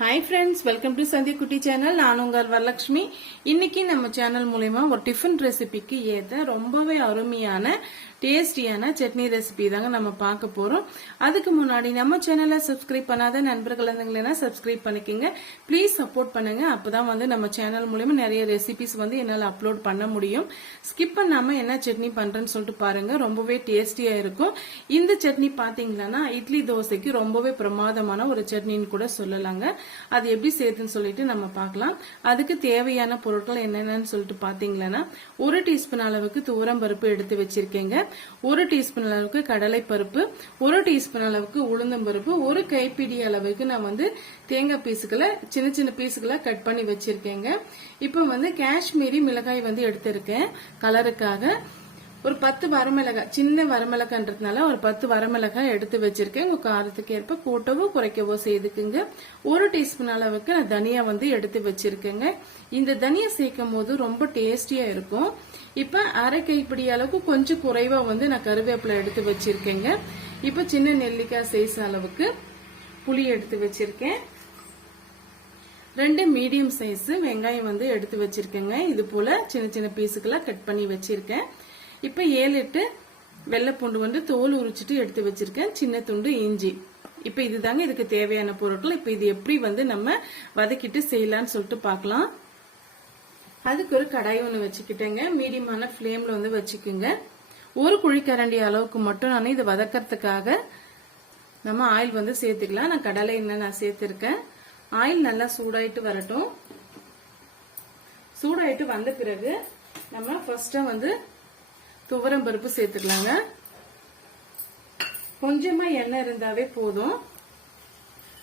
Hi friends welcome to संध्या कुटी channel நான் உங்கள் வரலட்சுமி இன்னைக்கு நம்ம சேனல் மூலமா ஒரு டிஃபன் ரெசிபிக்கு ஏத்த ரொம்பவே அருமையான டேஸ்டியான சட்னி ரெசிபி தாங்க நம்ம பார்க்க போறோம் அதுக்கு முன்னாடி நம்ம சேனலை சப்ஸ்கிரைப் பண்ணாத நண்பர்கள் இருந்தீங்கன்னா சப்ஸ்கிரைப் பண்ணிக்கங்க ப்ளீஸ் சப்போர்ட் பண்ணுங்க அப்பதான் வந்து நம்ம சேனல் மூலமா நிறைய ரெசிபிஸ் வந்து என்னால அப்லோட் பண்ண முடியும் ஸ்கிப் பண்ணாம என்ன சட்னி பண்றேன்னு சொல்லிட்டு பாருங்க ரொம்பவே டேஸ்டியா இருக்கும் இந்த சட்னி பாத்தீங்கன்னா இட்லி தோசைக்கு ரொம்பவே பிரமாதமான ஒரு சட்னின்னு கூட சொல்லலாங்க அது எப்படி செய்யுதுன்னு சொல்லிட்டு நம்ம பார்க்கலாம் அதுக்கு தேவையான பொருட்கள் என்னென்னன்னு சொல்லிட்டு பாத்தீங்கன்னா 1 டீஸ்பூன் அளவுக்கு துவரம் பருப்பு எடுத்து வச்சிருக்கேங்க 1 டீஸ்பூன் அளவுக்கு கடலை பருப்பு 1 டீஸ்பூன் அளவுக்கு உளுந்தம் பருப்பு 1 கைப்பிடி அளவுக்கு நான் வந்து தேங்காய் பீஸுகளை சின்ன சின்ன பீஸுகளை கட் பண்ணி வச்சிருக்கேங்க இப்போ வந்து காஷ்மீரி மிளகாய் வந்து எடுத்திருக்கேன் கலருக்காக ஒரு 10 வரமிளகாய் சின்ன வரமிளகான்றதுனால ஒரு 10 வரமிளகாய் எடுத்து வச்சிருக்கேன் உங்க காரத்துக்கு ஏற்ப கூட்டவோ குறைக்கவோ செய்துக்குங்க 1 டீஸ்பூன் அளவுக்கு நான் தனியா வந்து எடுத்து வச்சிருக்கேங்க இந்த தனியா சேர்க்கும் போது ரொம்ப டேஸ்டியா இருக்கும் இப்ப அரை கைப்பிடி அளவுக்கு கொஞ்சம் குறைவா வந்து நான் கருவேப்பிலை எடுத்து வச்சிருக்கேங்க இப்ப சின்ன நெல்லிக்காய் சைஸ் அளவுக்கு புளி எடுத்து வச்சிருக்கேன் 2 மீடியம் சைஸ் வெங்காயம் வந்து எடுத்து வச்சிருக்கேங்க இது போல சின்ன சின்ன பீஸுகளா கட் பண்ணி வச்சிருக்கேன் இப்ப 7-8 வெள்ளைப்பூண்டு வந்து தோல் உரிச்சிட்டு எடுத்து வச்சிருக்கேன் சின்ன துண்டு இஞ்சி இப்ப இதுதாங்க இதுக்கு தேவையான பொருட்கள் இப்ப இது எப்படி வந்து நம்ம வதக்கிட்டு செய்யலாம்னு சொல்லிட்டு பார்க்கலாம் அதுக்கு ஒரு கடாய் ஒன்று வச்சுக்கிட்டேங்க மீடியமான ஃப்ளேம்ல வந்து வச்சுக்கோங்க ஒரு குழிக்கரண்டி அளவுக்கு மட்டும் நான் இதை வதக்கிறதுக்காக நம்ம ஆயில் வந்து சேர்த்துக்கலாம் நான் கடலை எண்ணெய் நான் சேர்த்திருக்கேன் ஆயில் நல்லா சூடாயிட்டு வரட்டும் சூடாயிட்டு வந்த பிறகு நம்ம ஃபர்ஸ்டா வந்து துவரம் பருப்பு சேர்த்துக்கலாங்க கொஞ்சமா எண்ணெய் இருந்தாவே போதும்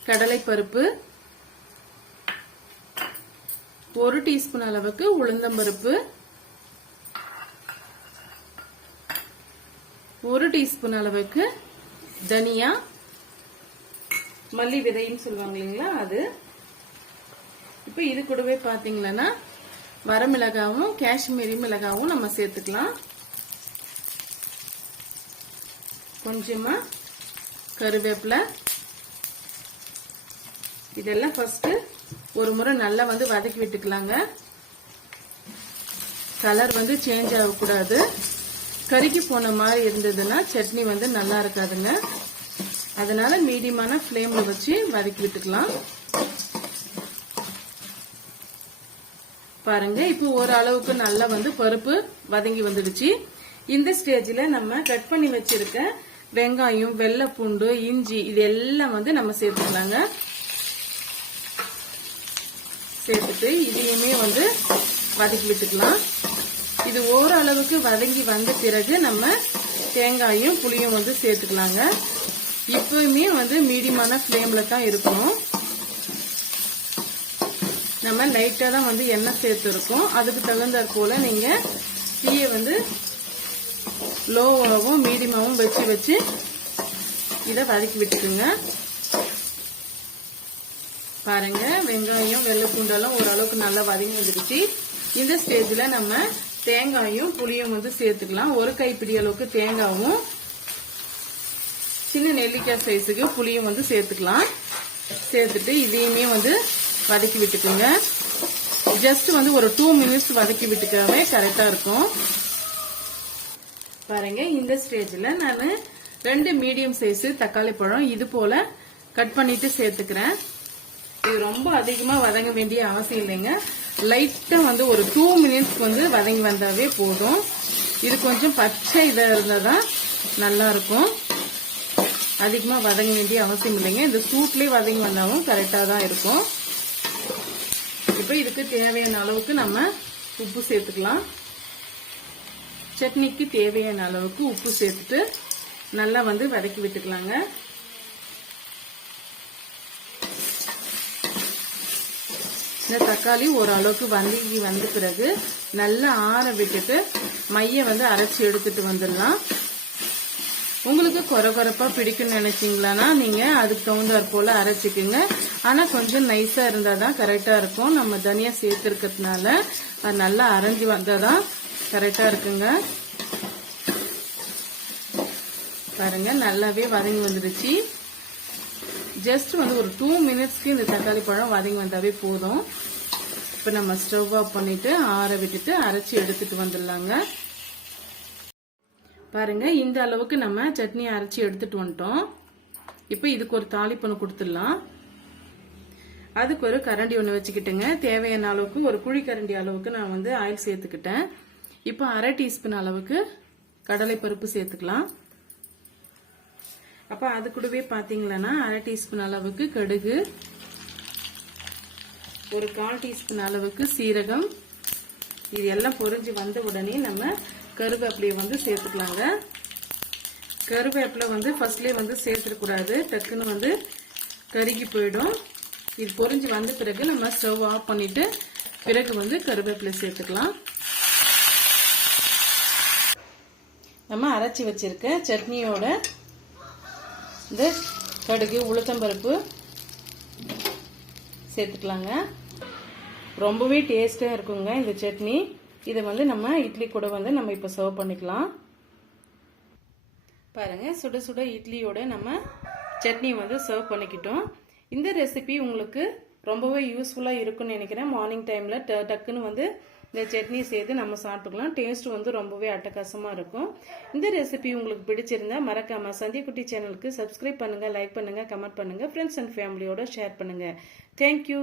கடலை பருப்பு 1 டீஸ்பூன் அளவுக்கு உளுந்தம் பருப்பு 1 டீஸ்பூன் அளவுக்கு தனியா மல்லி விதைன்னு சொல்லுவாங்க இல்லைங்களா அது இப்ப இது கூடவே பாத்தீங்கன்னா வரமிளகாவும் காஷ்மீரி மிளகாவும் நம்ம சேர்த்துக்கலாம் கொஞ்சமா கருவேப்பிலை இதெல்லாம் ஃபர்ஸ்ட் ஒரு முறை நல்லா வந்து வதக்கி விட்டுக்கலாங்க கலர் வந்து சேஞ்ச் ஆகக்கூடாது கருகி போன மாதிரி இருந்ததுன்னா சட்னி வந்து நல்லா இருக்காதுங்க அதனால மீடியமான ஃப்ளேம்ல வச்சு வதக்கி விட்டுக்கலாம் பாருங்க இப்போ ஒரு அளவுக்கு நல்லா வந்து பருப்பு வதங்கி வந்துடுச்சு இந்த ஸ்டேஜ்ல நம்ம கட் பண்ணி வச்சிருக்க வெங்காயம் வெள்ளைப்பூண்டு இஞ்சி இது எல்லாம் வந்து நம்ம சேர்த்துக்கலாங்க சேர்த்துட்டு இதையுமே வந்து வதக்கி விட்டுக்கலாம் இது ஓரளவுக்கு வதங்கி வந்த பிறகு நம்ம தேங்காயும் புளியும் வந்து சேர்த்துக்கலாங்க இப்பவுமே வந்து மீடியமான ஃப்ளேம்ல தான் இருக்கணும் நம்ம லைட்டா தான் வந்து எண்ணெய் சேர்த்துருக்கோம் அதுக்கு தகுந்தாற் போல நீங்க தீயை வந்து லோவாகவும் மீடியமாகவும் வச்சு இதை வதக்கி விட்டுக்குங்க பாருங்க வெங்காயம் வெள்ளைப்பூண்டெல்லாம் ஓரளவுக்கு நல்லா வதங்கி வந்துடுச்சு இந்த ஸ்டேஜ்ல நம்ம தேங்காயும் புளியும் வந்து சேர்த்துக்கலாம் ஒரு கைப்பிடி அளவுக்கு தேங்காயும் சின்ன நெல்லிக்காய் சைஸுக்கு புளியும் வந்து சேர்த்துக்கலாம் சேர்த்துட்டு இதையுமே வந்து வதக்கி விட்டுக்குங்க ஜஸ்ட் வந்து ஒரு 2 மினிட்ஸ் வதக்கி விட்டுக்கவே கரெக்டா இருக்கும் பாருங்க இந்த ஸ்டேஜ்ல நான் 2 மீடியம் சைஸ் தக்காளி பழம் இது போல கட் பண்ணிட்டு சேர்த்துக்கிறேன் இது ரொம்ப அதிகமா வதங்க வேண்டிய அவசியம் இல்லைங்க லைட்டா வந்து ஒரு 2 மினிட்ஸ் வந்து வதங்கி வந்தாவே போதும் இது கொஞ்சம் பச்சை இதா இருந்தாதான் நல்லா இருக்கும் அதிகமா வதங்க வேண்டிய அவசியம் இல்லைங்க இந்த சூட்லயே வதங்கி வந்தாலும் கரெக்டா தான் இருக்கும் இப்ப இதுக்கு தேவையான அளவுக்கு நம்ம உப்பு சேர்த்துக்கலாம் சட்னிக்கு தேவையான அளவுக்கு உப்பு சேர்த்துட்டு நல்லா வந்து வதக்கி விட்டுக்கலாங்க இந்த தக்காளி ஓரளவுக்கு வதங்கி வந்த பிறகு நல்லா ஆற விட்டுட்டு மைய வந்து அரைச்சி எடுத்துட்டு வந்துடலாம் உங்களுக்கு கொரகொரப்பா பிடிக்கும்னு நினைச்சீங்களானா நீங்க அதுக்கு தகுந்தாற் போல அரைச்சிக்குங்க ஆனா கொஞ்சம் நைஸா இருந்தாதான் கரெக்டா இருக்கும் நம்ம தனியா சேர்த்துருக்கிறதுனால அது நல்லா அரைஞ்சி வந்தாதான் கரெக்டா இருக்குங்க பாருங்க நல்லாவே வதங்கி வந்துருச்சு ஜஸ்ட் வந்து ஒரு 2 மினிட்ஸ்க்கு இந்த தக்காளி பழம் வதங்கி வந்தாவே போதும். இப்போ நம்ம ஸ்டவ் ஆஃப் பண்ணிட்டு ஆற விட்டுட்டு அரைச்சி எடுத்துட்டு வந்துடலாங்க. பாருங்க, இந்த அளவுக்கு நம்ம சட்னி அரைச்சி எடுத்துட்டு வந்துட்டோம். இப்போ இதுக்கு ஒரு தாளிப்பணம் கொடுத்துடலாம். அதுக்கு ஒரு கரண்டி ஒன்று வச்சுக்கிட்டுங்க. தேவையான அளவுக்கு ஒரு குழி கரண்டி அளவுக்கு நான் வந்து ஆயில் சேர்த்துக்கிட்டேன். இப்போ 1/2 டீஸ்பூன் அளவுக்கு கடலை பருப்பு சேர்த்துக்கலாம். அப்ப அது கூடவே பாத்தீங்கன்னா 1/2 டீஸ்பூன் அளவுக்கு கடுகு, ஒரு 1/4 டீஸ்பூன் அளவுக்கு சீரகம். இது எல்லாம் பொரிஞ்சு வந்த உடனே நம்ம கருவேப்பிலையை வந்து சேர்த்துக்கலாங்க. கருவேப்பிலை வந்து ஃபர்ஸ்ட்லேயே வந்து சேர்த்துடக்கூடாது, டக்குன்னு வந்து கருகி போயிடும். இது பொரிஞ்சு வந்த பிறகு நம்ம ஸ்டவ் ஆஃப் பண்ணிட்டு பிறகு வந்து கருவேப்பிலை சேர்த்துக்கலாம். நம்ம அரைச்சி வச்சிருக்க சட்னியோட இந்த கடுகு, உளுத்தம்பருப்பு சேர்த்துக்கலாங்க. ரொம்பவே டேஸ்டா இருக்குங்க இந்த சட்னி. இதை வந்து நம்ம இட்லி கூட வந்து நம்ம இப்போ சர்வ் பண்ணிக்கலாம். பாருங்க, சுட சுட இட்லியோட நம்ம சட்னி வந்து சர்வ் பண்ணிக்கிட்டோம். இந்த ரெசிபி உங்களுக்கு ரொம்பவே யூஸ்ஃபுல்லா இருக்கும்னு நினைக்கிறேன். மார்னிங் டைம்ல டக்குன்னு வந்து இந்த சட்னி சேர்த்து நம்ம சாப்பிட்டுக்கலாம். டேஸ்ட் வந்து ரொம்பவே அட்டகாசமா இருக்கும். இந்த ரெசிபி உங்களுக்கு பிடிச்சிருந்தா மறக்காம சந்தியக்குட்டி சேனலுக்கு சப்ஸ்கிரைப் பண்ணுங்க, லைக் பண்ணுங்க, கமெண்ட் பண்ணுங்க, ஃப்ரெண்ட்ஸ் அண்ட் ஃபேமிலியோட ஷேர் பண்ணுங்க. தேங்க்யூ.